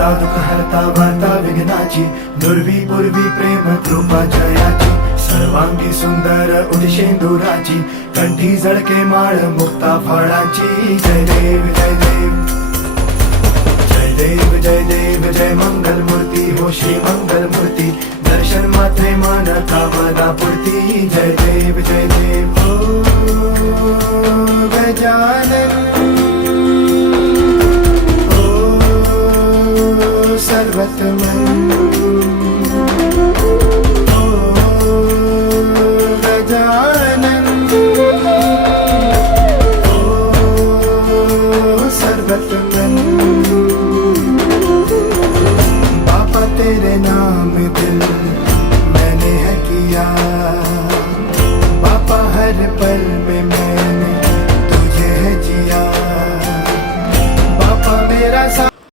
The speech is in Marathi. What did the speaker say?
दाता दुःख हरता वार्ता विघ्नाची, दुर्वी पूर्वी प्रेम कृपा जयाची, सर्वांगी सुंदर उदिशेंदुराची, कंठी जळके माळ मुक्ता फळाची. जय देव जय देव जय देव जय देव जय मंगल मूर्ती हो श्री मंगल मूर्ती, दर्शन मात्रे मान कामना पूर्ती. जय देव जय देव ओ गजानन ओ सर्वतमन